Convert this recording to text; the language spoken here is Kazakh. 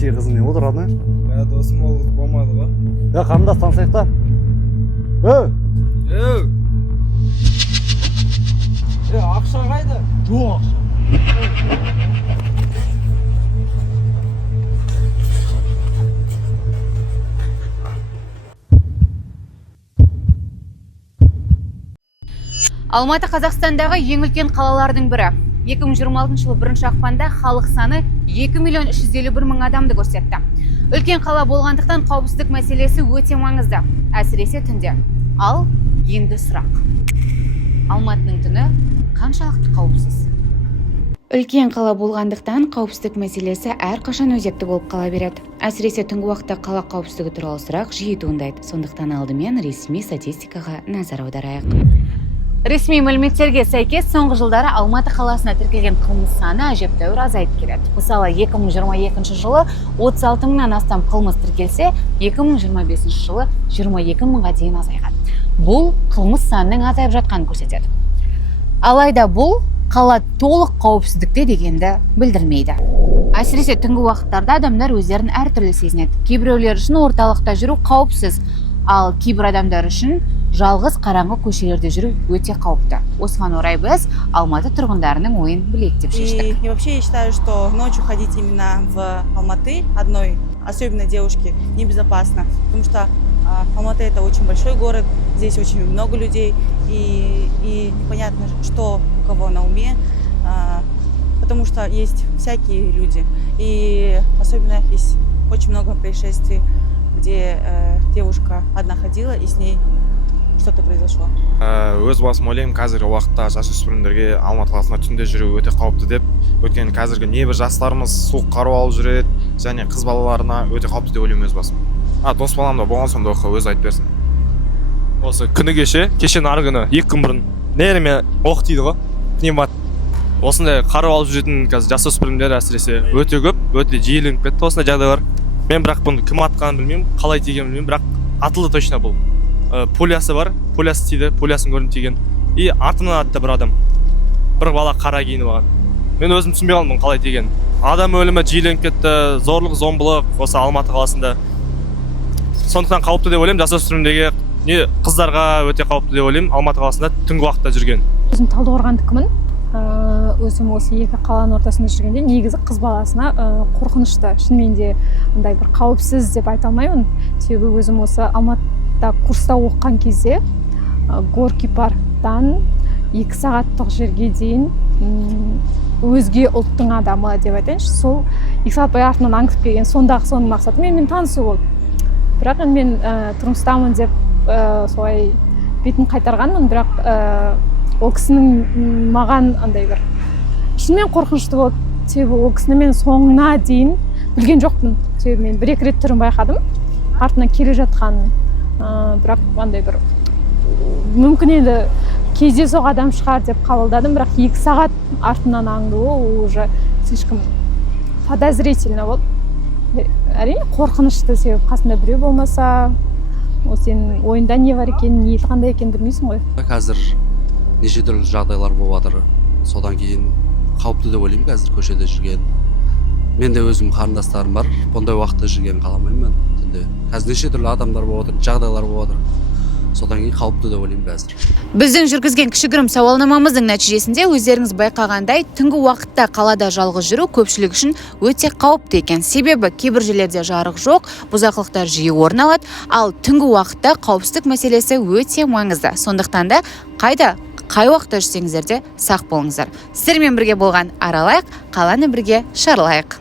кіші қызың не отыр ана? Ya dostum ол қыз болмады ғой. Ya қарындас танысайық та. Ақша қайда? Жоқ ақша. Алматы Қазақстандағы ең үлкен қалалардың бірі. 2026 жылы 1 ақпанда халық саны 2.351.000 адамды көрсетті. Үлкен қала болғандықтан қауіпсіздік мәселесі өте маңызды, әсіресе түнде. Ал енді сұрақ. Алматының түні қаншалықты қауіпсіз? Үлкен қала болғандықтан қауіпсіздік мәселесі әрқашан өзекті болып қала береді. Әсіресе түнгі уақытта қала қауіпсіздігі туралы сұрақ жиі туындайды. Сондықтан алдымен ресми статистикаға назар аударайық. Ресми мәліметтерге сәйкес соңғы жылдары Алматы қаласына тіркелген қылмыс саны әжептәуір азайып келеді. Мысалы, 2022 жылы 36 мыңнан астам қылмыс тіркелсе, 2025 жылы 22 мыңға дейін азайған. Бұл қылмыс санының азайып жатқанын көрсетеді. Алайда бұл қала толық қауіпсіздікте дегенді білдірмейді. Әсіресе түнгі уақыттарда адамдар өздерін әртүрлі сезінеді. Кейбіреулер үшін орталықта жүру қауіпсіз, ал кейбір адамдар үшін жалғыз қараңғы көшелерде жүру өте қауіпті. Осыған орай біз Алматы тұрғындарының ойын білейік деп шештік. И вообще я считаю, что ночью ходить именно в Алматы одной, особенно девушке, небезопасно, потому что Алматы это очень большой город, здесь очень много людей, и непонятно, что у кого на уме, потому что есть всякие люди, и особенно есть очень много происшествий, где девушка одна ходила, и с ней что-то произошло. Өз басым ойлаймын, қазіргі уақытта жасөспірімдерге Алматы қаласында түнде жүру өте қауіпті деп. Өйткені қазіргі небір жастарымыз суық қару алып жүреді, және қыз балаларына өте қауіпті деп ойлаймын өз басым. Дос балам да болған соң да өзі айтып берсін. Осы күні кеше нары күні 2 күн бұрын неріме оқ тиді ғой, пневмат. Осындай қару алып жүретін қазір жасөспірімдер әсіресе өте көп, өте жиіленіп кетті осындай жағдайлар. Мен бірақ бұны кім атқанын білмеймін, қалай тигенін білмеймін, бірақ атылды точно бұл. Пулясы бар, пулясы тиді, пулясын көрініп тиген. И артынан атты бір адам. Бір бала қара киініп алған. Мен өзім түсінбей қалдым қалай тиген. Адам өлімі жиіленіп кетті, зорлық, зомбылық осы Алматы қаласында. Сондықтан қауіпті деп ойлаймын, жасөспірімдерге, қыздарға өте қауіпті деп ойлаймын, Алматы қаласында түнгі уақытта жүрген. Өзім Талдықорғандікімін. Өзім осы екі қаланың ортасында жүргенде негізі қыз баласына қорқынышты. Шынымен де андай бір қауіпсіз деп айта алмаймын. Себебі өзім осы Алматыда курста оқыған кезде Горький парктан 2 сағаттық жерге дейін өзге ұлттың адамы деп айтайыншы, сол 2 сағат бойы артынан аңдып келген. Сондағы соның мақсаты мен танысу болды. Бірақ мен тұрмыстамын деп солай бетін қайтарғанмын, бірақ ол кісінің маған андай бір шынымен қорқынышты болды. Себебі ол кісіні мен соңына дейін білген жоқпын. Себебі мен 1-2 рет түрін байқадым, артынан келе жатқанын. Бірақ андай бір мүмкін енді кездейсоқ адам шығар деп қабылдадым, бірақ 2 сағат артынан аңдуы ол уже слишком подозрительно болды. Әрине қорқынышты, себебі қасында біреу болмаса, сенің ойында не бар екенін, ниеті қандай екенін білмейсің ғой. Қазір неше түрлі жағдайлар болып жатыр. Содан кейін қауіпті деп ойлаймын қазір көшеде жүрген. Мен де өзім қарындастарым бар, бұндай уақытта жүрген қаламаймын мен түнде. Қазір неше түрлі адамдар болып жатыр, жағдайлар болып жатыр. Содан кейін қауіпті деп ойлаймын қазір. Біздің жүргізген кішігірім сауалнамамыздың нәтижесінде өздеріңіз байқағандай, түнгі уақытта қалада жалғыз жүру көпшілік үшін өте қауіпті екен. Себебі кейбір жерлерде жарық жоқ, бұзақылықтар жиі орын алады, ал түнгі уақытта қауіпсіздік мәселесі өте маңызды. Сондықтан да қай уақытта жүрсеңіздер де сақ болыңыздар. Сіздермен бірге болған Аралайық, қаланы бірге шарлайық.